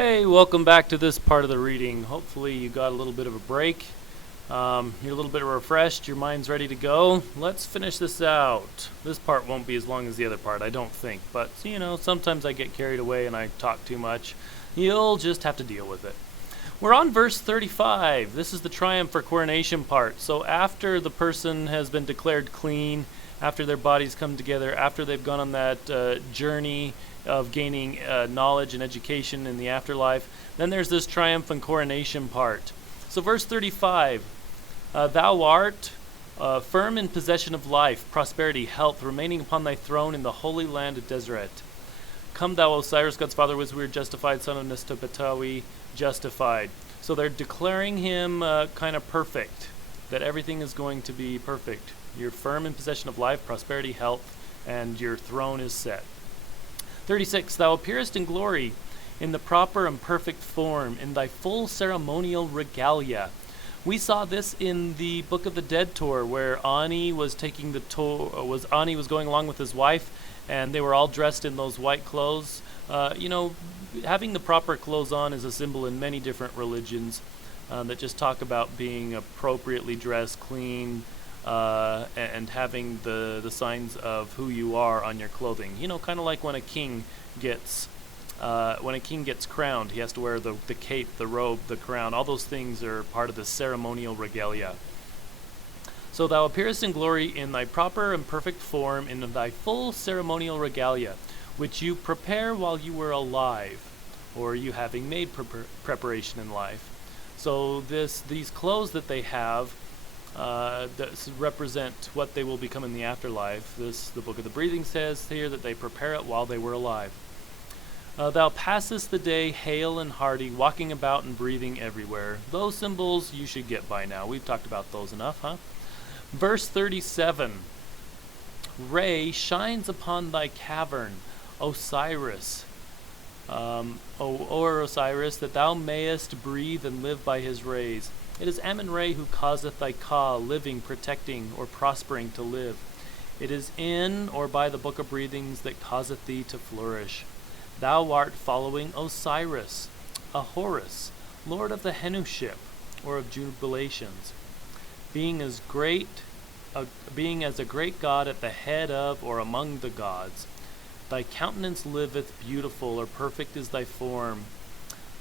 Hey, welcome back to this part of the reading. Hopefully you got a little bit of a break. You're a little bit refreshed, your mind's ready to go. Let's finish this out. This part won't be as long as the other part, I don't think, but sometimes I get carried away and I talk too much. You'll just have to deal with it. We're on verse 35. This is the triumph or coronation part. So after the person has been declared clean, after their bodies come together, after they've gone on that journey of gaining knowledge and education in the afterlife, then there's this triumph and coronation part. So verse 35, thou art firm in possession of life, prosperity, health, remaining upon thy throne in the holy land of Deseret. Come thou Osiris, God's father, was weird, justified, son of Nestopatawi, justified. So they're declaring him kind of perfect, that everything is going to be perfect. You're firm in possession of life, prosperity, health, and your throne is set. 36, thou appearest in glory, in the proper and perfect form, in thy full ceremonial regalia. We saw this in the Book of the Dead tour, where Ani was taking the tour. Ani was going along with his wife, and they were all dressed in those white clothes. Having the proper clothes on is a symbol in many different religions that just talk about being appropriately dressed, clean, and having the signs of who you are on your clothing. Kind of like when a king gets crowned, he has to wear the cape, the robe, the crown. All those things are part of the ceremonial regalia. So thou appearest in glory in thy proper and perfect form, in thy full ceremonial regalia, which you prepare while you were alive, or you having made preparation in life. So these clothes that they have that represent what they will become in the afterlife. The Book of the Breathing says here that they prepare it while they were alive. Thou passest the day hale and hearty, walking about and breathing everywhere. Those symbols you should get by now. We've talked about those enough, huh? Verse 37. Ray shines upon thy cavern, Osiris. O Osiris, that thou mayest breathe and live by his rays. It is Amun-Re who causeth thy Ka, living, protecting, or prospering to live. It is in or by the Book of Breathings that causeth thee to flourish. Thou art following Osiris, a Horus, lord of the Henu ship, or of jubilations, being as a great god at the head of or among the gods. Thy countenance liveth beautiful, or perfect is thy form.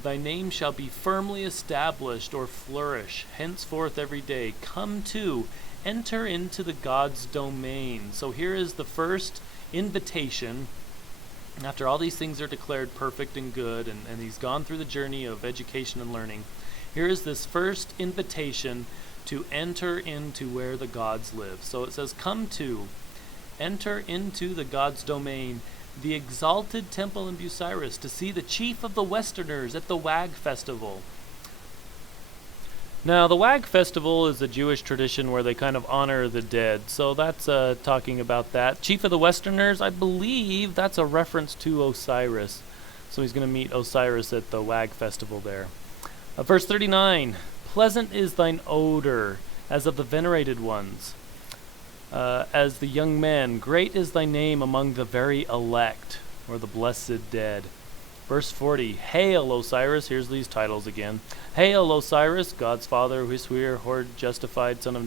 Thy name shall be firmly established, or flourish, henceforth every day. Come to, enter into the God's domain. So here is the first invitation. After all these things are declared perfect and good, and he's gone through the journey of education and learning, here is this first invitation to enter into where the gods live. So it says, come to, enter into the God's domain, the exalted temple in Busiris, to see the chief of the Westerners at the Wag Festival. Now, the Wag Festival is a Jewish tradition where they kind of honor the dead, so that's talking about that. Chief of the Westerners, I believe that's a reference to Osiris. So he's going to meet Osiris at the Wag Festival there. Verse 39, pleasant is thine odor, as of the venerated ones. As the young men, great is thy name among the very elect, or the blessed dead. Verse 40, Hail, Osiris, here's these titles again. Hail, Osiris, God's father, Huiswir, Hord, justified, son of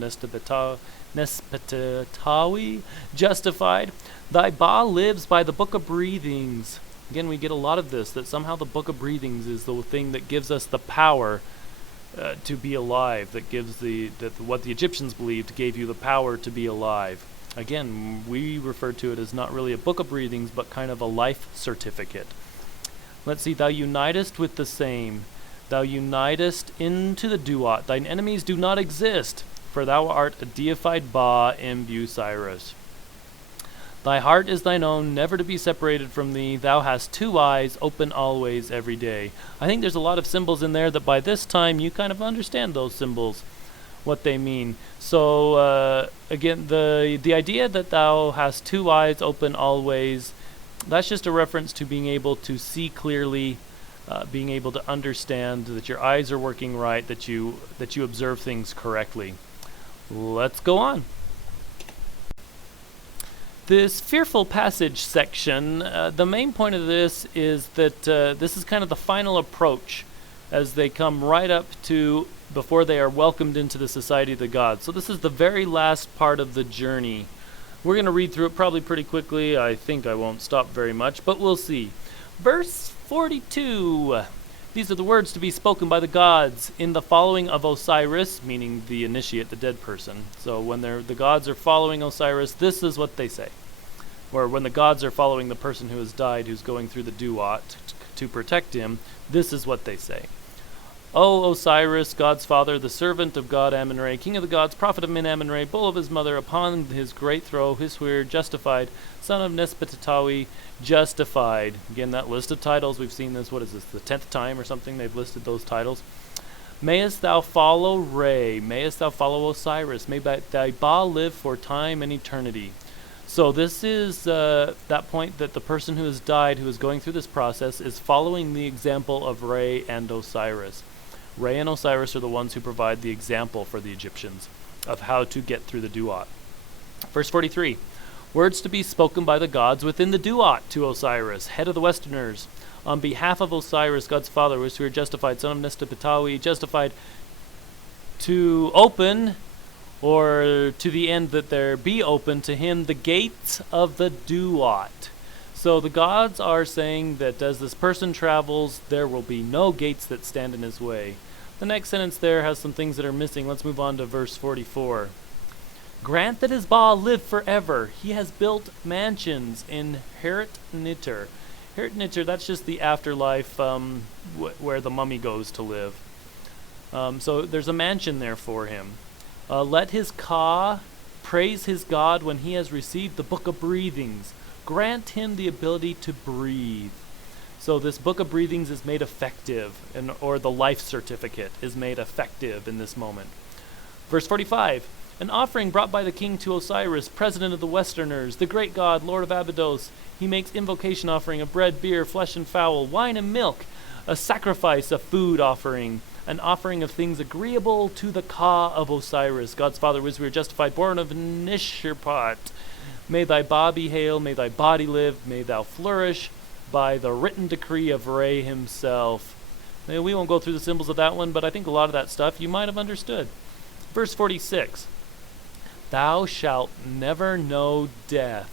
Nespetatawi, justified. Thy Ba lives by the Book of Breathings. Again, we get a lot of this, that somehow the Book of Breathings is the thing that gives us the power to be alive, that gives what the Egyptians believed gave you the power to be alive. Again, we refer to it as not really a Book of Breathings, but kind of a life certificate. Let's see, thou unitest with the same. Thou unitest into the Duat. Thine enemies do not exist, for thou art a deified Ba in Busiris. Thy heart is thine own, never to be separated from thee. Thou hast two eyes, open always, every day. I think there's a lot of symbols in there that by this time you kind of understand those symbols, what they mean. So, again, the idea that thou hast two eyes, open always, that's just a reference to being able to see clearly, being able to understand that your eyes are working right, that you observe things correctly. Let's go on. This fearful passage section, the main point of this is that this is kind of the final approach as they come right up to before they are welcomed into the society of the gods. So this is the very last part of the journey. We're going to read through it probably pretty quickly. I think I won't stop very much, but we'll see. Verse 42. These are the words to be spoken by the gods in the following of Osiris, meaning the initiate, the dead person. So when the gods are following Osiris, this is what they say. Or when the gods are following the person who has died, who's going through the duat to protect him, this is what they say. O Osiris, God's father, the servant of God Amun-Re, king of the gods, prophet of Min Amun-Re, bull of his mother, upon his great throw, Hiswir, justified, son of Nespetatawi, justified. Again, that list of titles, we've seen this, what is this, the 10th time or something they've listed those titles. Mayest thou follow Re, mayest thou follow Osiris, may thy Ba live for time and eternity. So this is that point that the person who has died, who is going through this process, is following the example of Re and Osiris. Re and Osiris are the ones who provide the example for the Egyptians of how to get through the duat. Verse 43, words to be spoken by the gods within the duat to Osiris, head of the Westerners, on behalf of Osiris, God's father, which we are justified, son of Nespetatawi, justified to open, or to the end that there be open to him, the gates of the duat. So the gods are saying that as this person travels, there will be no gates that stand in his way. The next sentence there has some things that are missing. Let's move on to verse 44. Grant that his Ba live forever. He has built mansions in Heret Nitter. Heret Nitter, that's just the afterlife where the mummy goes to live. So there's a mansion there for him. Let his Ka praise his God when he has received the book of breathings. Grant him the ability to breathe. So this book of breathings is made effective, or the life certificate is made effective in this moment. Verse 45, an offering brought by the king to Osiris, president of the Westerners, the great god, Lord of Abydos. He makes invocation offering of bread, beer, flesh and fowl, wine and milk, a sacrifice, a food offering, an offering of things agreeable to the Ka of Osiris, God's father, which we are justified, born of Nishirpat. May thy Ba be hail, may thy body live, may thou flourish by the written decree of Re himself. Now, we won't go through the symbols of that one, but I think a lot of that stuff you might have understood. Verse 46, thou shalt never know death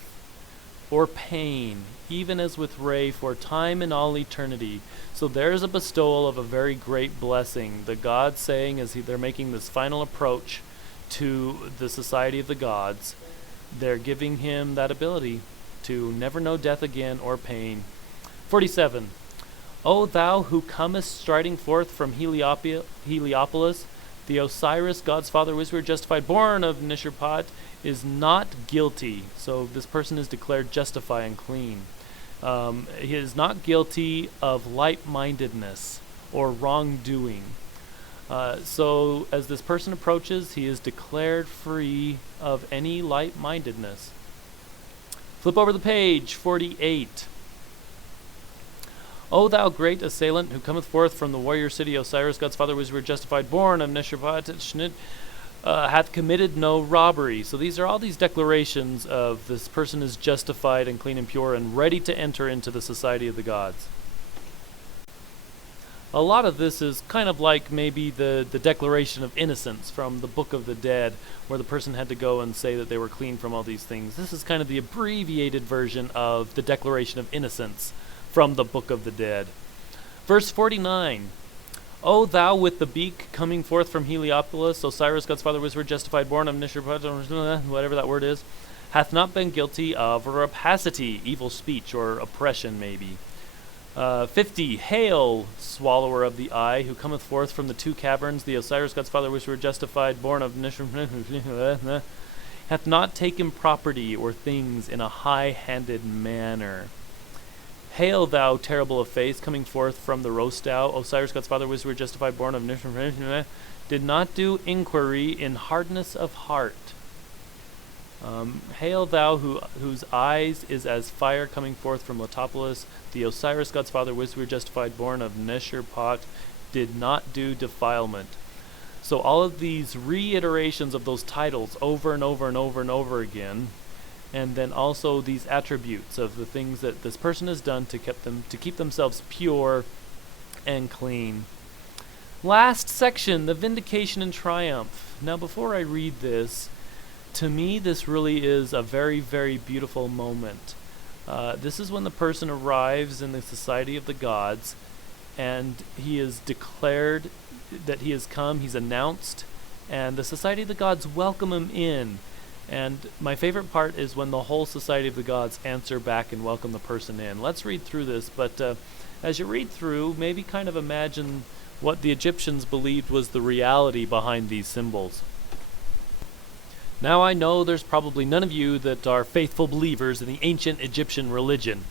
or pain, even as with Re, for time and all eternity. So there's a bestowal of a very great blessing. The gods saying, as they're making this final approach to the society of the gods, they're giving him that ability to never know death again or pain. 47. O thou who comest striding forth from Heliopolis, the Osiris, God's father, which we are justified, born of Nishirpat, is not guilty. So this person is declared justified and clean. He is not guilty of light-mindedness or wrongdoing. So as this person approaches, he is declared free of any light-mindedness. Flip over the page, 48. O thou great assailant, who cometh forth from the warrior city, Osiris, God's father, which we are justified, born of Nishirpat, hath committed no robbery. So these are all these declarations of this person is justified and clean and pure and ready to enter into the society of the gods. A lot of this is kind of like maybe the declaration of innocence from the Book of the Dead, where the person had to go and say that they were clean from all these things. This is kind of the abbreviated version of the declaration of innocence from the Book of the Dead. Verse 49. O thou with the beak coming forth from Heliopolis, Osiris, God's father, which were justified, born of Nishirpat, whatever that word is, hath not been guilty of rapacity, evil speech, or oppression maybe. 50. Hail, swallower of the eye, who cometh forth from the two caverns, the Osiris, God's father, which were justified, born of Nishirpat, hath not taken property or things in a high-handed manner. Hail, thou terrible of face, coming forth from the Rostau, Osiris, God's father, which were justified, born of Nishirpat, did not do inquiry in hardness of heart. Hail, thou whose eyes is as fire coming forth from Letopolis, the Osiris, God's father, which we were justified, born of Nishirpat, did not do defilement. So all of these reiterations of those titles over and over and over and over again and then also these attributes of the things that this person has done to keep themselves pure and clean. Last section, the vindication and triumph. Now before I read this, to me this really is a very, very beautiful moment. This is when the person arrives in the society of the gods, and he is declared that he has come, he's announced, and the society of the gods welcome him in. And my favorite part is when the whole society of the gods answer back and welcome the person in. Let's read through this, but as you read through, maybe kind of imagine what the Egyptians believed was the reality behind these symbols. Now I know there's probably none of you that are faithful believers in the ancient Egyptian religion,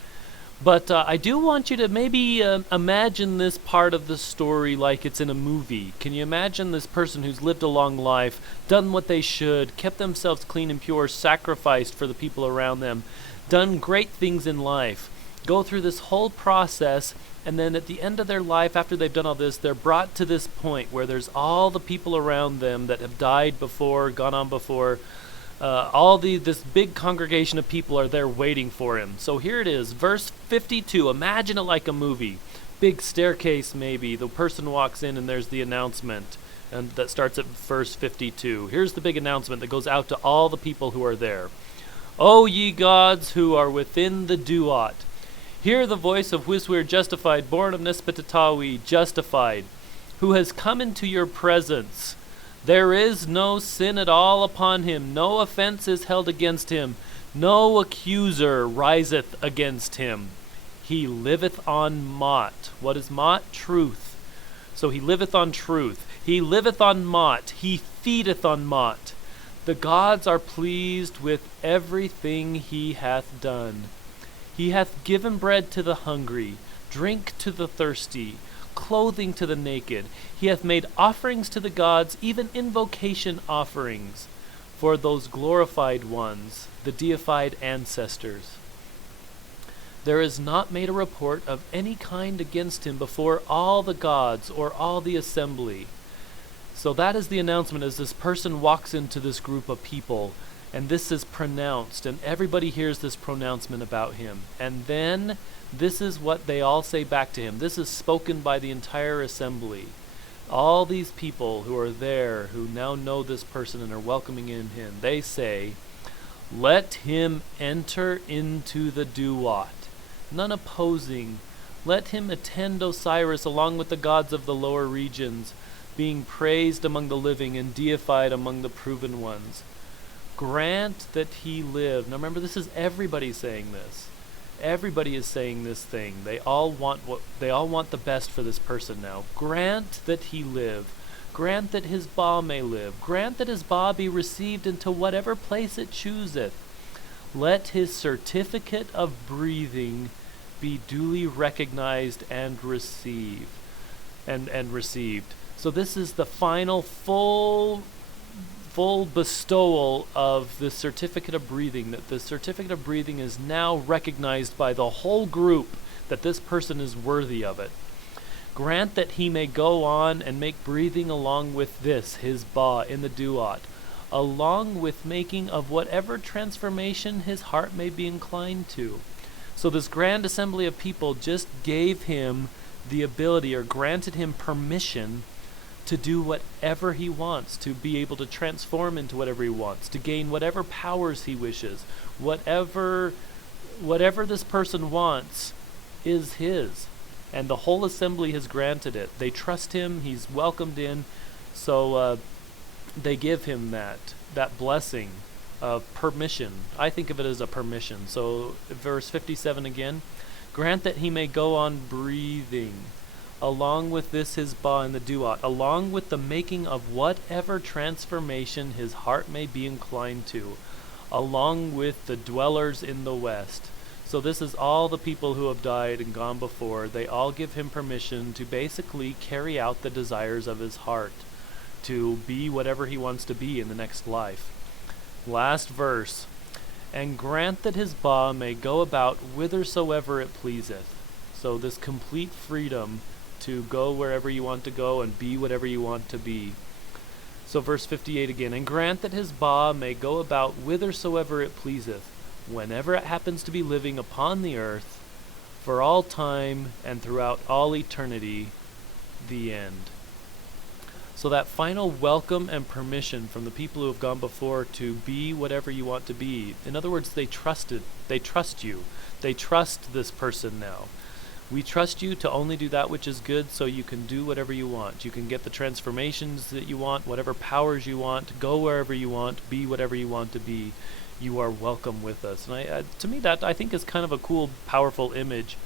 but I do want you to maybe imagine this part of the story like it's in a movie. Can you imagine this person who's lived a long life, done what they should, kept themselves clean and pure, sacrificed for the people around them, done great things in life, go through this whole process, and then at the end of their life, after they've done all this, they're brought to this point where there's all the people around them that have died before, gone on before. This big congregation of people are there waiting for him. So here it is, verse 52. Imagine it like a movie. Big staircase maybe. The person walks in and there's the announcement, and that starts at verse 52. Here's the big announcement that goes out to all the people who are there. O ye gods who are within the Duat, hear the voice of Wiswir justified, born of Nespetatawi, justified, who has come into your presence. There is no sin at all upon him, no offense is held against him, no accuser riseth against him. He liveth on Mot. What is Mot? Truth. So he liveth on truth. He liveth on Mot. He feedeth on Mot. The gods are pleased with everything he hath done. He hath given bread to the hungry, drink to the thirsty, clothing to the naked. He hath made offerings to the gods, even invocation offerings, for those glorified ones, the deified ancestors. There is not made a report of any kind against him before all the gods or all the assembly. So that is the announcement as this person walks into this group of people, and this is pronounced, and everybody hears this pronouncement about him. And then this is what they all say back to him. This is spoken by the entire assembly. All these people who are there, who now know this person and are welcoming in him, they say, let him enter into the Duat. None opposing. Let him attend Osiris along with the gods of the lower regions, being praised among the living and deified among the proven ones. Grant that he live. Now remember, this is everybody saying this. Everybody is saying this thing. They all want the best for this person now. Grant that he live. Grant that his Ba may live. Grant that his Ba be received into whatever place it chooseth. Let his certificate of breathing be duly recognized and received. So this is the final full bestowal of the certificate of breathing, that the certificate of breathing is now recognized by the whole group, that this person is worthy of it. Grant that he may go on and make breathing along with this, his Ba, in the Duat, along with making of whatever transformation his heart may be inclined to. So this grand assembly of people just gave him the ability, or granted him permission, to do whatever he wants, to be able to transform into whatever he wants, to gain whatever powers he wishes. Whatever this person wants is his. And the whole assembly has granted it. They trust him, he's welcomed in, so they give him that blessing of permission. I think of it as a permission. So verse 57 again, grant that he may go on breathing, along with this his Ba in the Duat, along with the making of whatever transformation his heart may be inclined to, along with the dwellers in the west. So this is all the people who have died and gone before. They all give him permission to basically carry out the desires of his heart, to be whatever he wants to be in the next life. Last verse, and grant that his Ba may go about whithersoever it pleaseth. So this complete freedom to go wherever you want to go and be whatever you want to be. So verse 58 again, and grant that his Ba may go about whithersoever it pleaseth, whenever it happens to be living upon the earth, for all time and throughout all eternity, the end. So that final welcome and permission from the people who have gone before to be whatever you want to be. In other words, they trust you. They trust this person now. We trust you to only do that which is good, so you can do whatever you want. You can get the transformations that you want, whatever powers you want, go wherever you want, be whatever you want to be. You are welcome with us. And to me, that I think is kind of a cool, powerful image.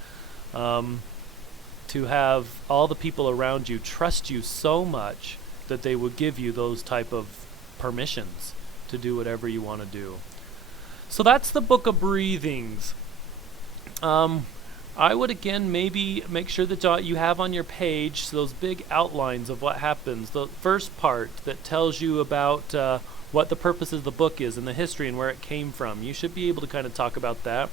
To have all the people around you trust you so much that they would give you those type of permissions to do whatever you want to do. So that's the Book of Breathings. I would again maybe make sure that you have on your page those big outlines of what happens. The first part that tells you about what the purpose of the book is and the history and where it came from. You should be able to kind of talk about that.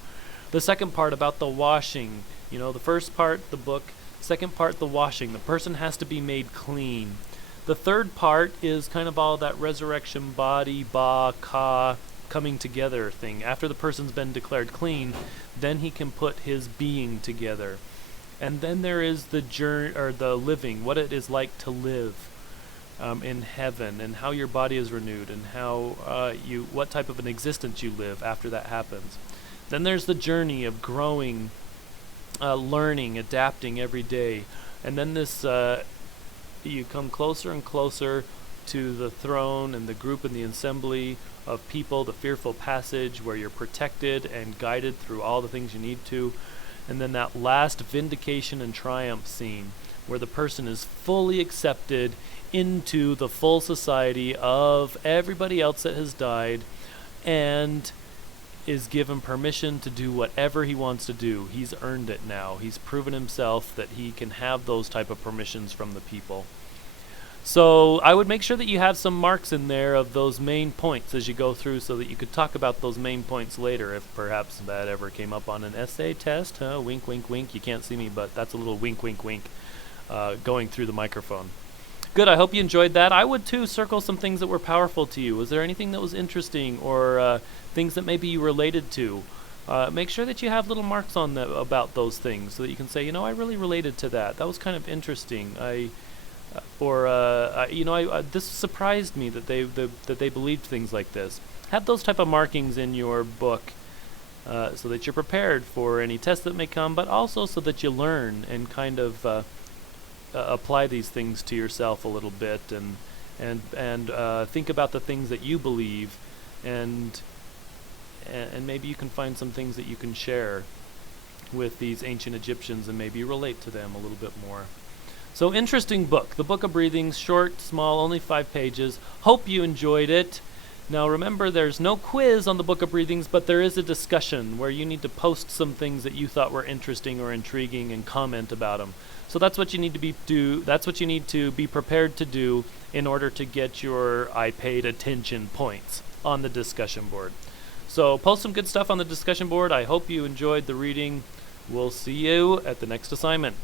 The second part about the washing. The first part, the book. Second part, the washing. The person has to be made clean. The third part is kind of all that resurrection body, ba, ka, coming together thing. After the person's been declared clean, then he can put his being together. And then there is the journey, or the living, what it is like to live in heaven, and how your body is renewed, and how what type of an existence you live after that happens. Then there's the journey of growing, learning, adapting every day. And then this you come closer and closer to the throne and the group and the assembly of people, the fearful passage where you're protected and guided through all the things you need to. And then that last vindication and triumph scene where the person is fully accepted into the full society of everybody else that has died and is given permission to do whatever he wants to do. He's earned it now. He's proven himself that he can have those type of permissions from the people. So I would make sure that you have some marks in there of those main points as you go through so that you could talk about those main points later if perhaps that ever came up on an essay test. Wink, wink, wink. You can't see me, but that's a little wink, wink, wink going through the microphone. Good, I hope you enjoyed that. I would too circle some things that were powerful to you. Was there anything that was interesting or things that maybe you related to? Make sure that you have little marks on about those things so that you can say, I really related to that. That was kind of interesting. This surprised me that they believed things like this. Have those type of markings in your book so that you're prepared for any tests that may come, but also so that you learn and kind of apply these things to yourself a little bit and think about the things that you believe and maybe you can find some things that you can share with these ancient Egyptians and maybe relate to them a little bit more. So interesting book, The Book of Breathings, short, small, only 5 pages. Hope you enjoyed it. Now remember, there's no quiz on the Book of Breathings, but there is a discussion where you need to post some things that you thought were interesting or intriguing and comment about them. So that's what you need to do. That's what you need to be prepared to do in order to get your I paid attention points on the discussion board. So post some good stuff on the discussion board. I hope you enjoyed the reading. We'll see you at the next assignment.